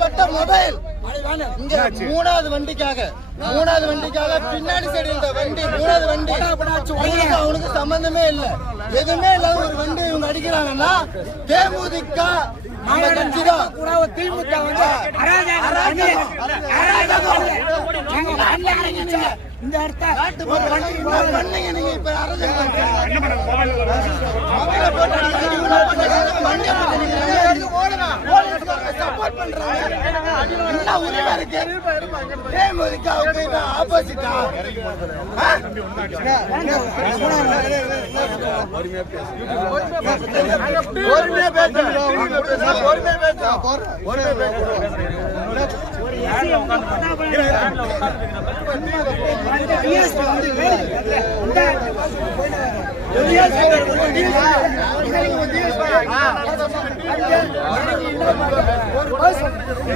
Mobile மூணாவது வண்டிக்காக பின்னாடி side இந்த வண்டி மூணாவது வண்டி அவனுக்கு சம்பந்தமே இல்ல, எதுவுமே இல்லாத ஒரு வண்டி இவங்க அடிக்கிறாங்கன்னா தேமுதிக திமுக இந்த நீங்க இப்ப சப்போர்ட் பண்றாங்க. என்ன உரிமை இருக்கு? தேமுதிகவுக்கு ஆப்போசிட்டா?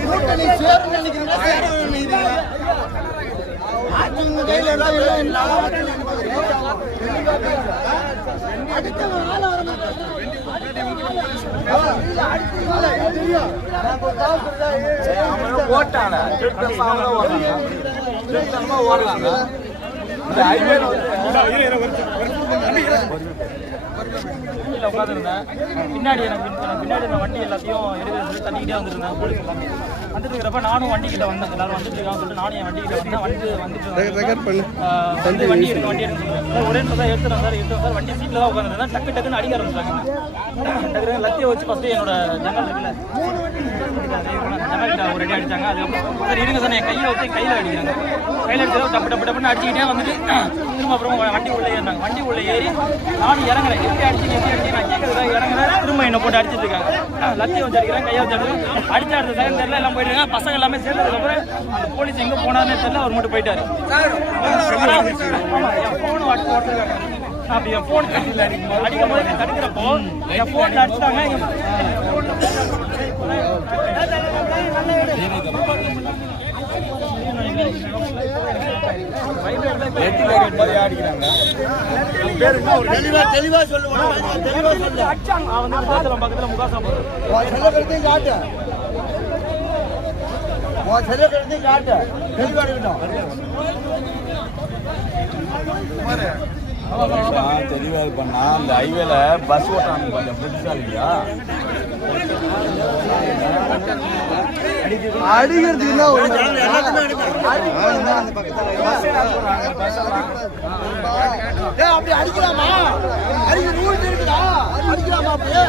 கூட்டணி சேரும் நினைக்கிறீங்க? உட்காந்துருந்தேன். பின்னாடி பின்னாடி வண்டி எல்லாத்தையும் எடுக்கிறது தள்ளிக்கிட்டே வந்துருந்தேன். போலீஸ் எல்லாமே வந்துட்டு இருக்கிறப்ப நானும் வண்டி கிட்ட வந்தேன். எல்லாரும் வந்துட்டு இருக்கான்னு சொல்லிட்டு நானும் என் வண்டி கிட்ட வந்தேன். வண்டி எடுக்கணும் ஒரே தான் எடுத்துறேன் சார் வண்டி சீட்டில் தான் உட்காந்துருந்தேன். டக்குன்னு அடிக்க ஆரம்பிச்சாங்க. டக்குனு லத்தியை வச்சு ஃபஸ்ட்டு என்னோட ஜன்னல் இருக்குல்ல ஜன்னல் ஒரு அடி அடிச்சாங்க. அதுக்கப்புறம் சார் இருங்க சார் என் கையில் வச்சு கையில் அடிக்கிறாங்க. கையில் அடிச்சது டப்புன்னு அடிச்சுக்கிட்டே வந்துட்டு திரும்ப அப்புறம் வண்டி உள்ளே ஏறினாங்க. வண்டி உள்ளே ஏறி நானும் இறங்குறேன். எப்படி அடிச்சு நான் கேட்கறதா இறங்குறேன். திரும்ப என்ன போட்டு அடிச்சிட்டு இருக்காங்க. லத்தியை வச்சு அடிக்கிறேன், கையை வச்சு அடிச்சு அடிச்சா அடுத்த செகண்ட் தெரியல எல்லாம் போயிட்டு இருக்காங்க. பசங்க எல்லாமே சேர்ந்ததுக்கப்புறம் அந்த போலீஸ் எங்கே போனாருன்னே தெரியல. அவர் மட்டும் போயிட்டாரு. என் ஃபோனு ஓட்டுருக்காங்க. அப்படி என் ஃபோன் கட்டியில் அடிக்கும் போது தடுக்கிறப்போ என் ஃபோனில் அடிச்சுட்டாங்க. தெளிவா சொல்லுவாங்க. பக்கத்துல முகாசம் தெளிவா பண்ணா இந்த ஹைவேல பஸ் ஓட்டாங்க கொஞ்சம் புதுசா இல்லையா? அடிக்கிறதுக்கு அப்படி அடிக்கலாமா? அடிக்க ரூல்ஸ் இருக்குதா? அடிக்கலாமா அப்படியே?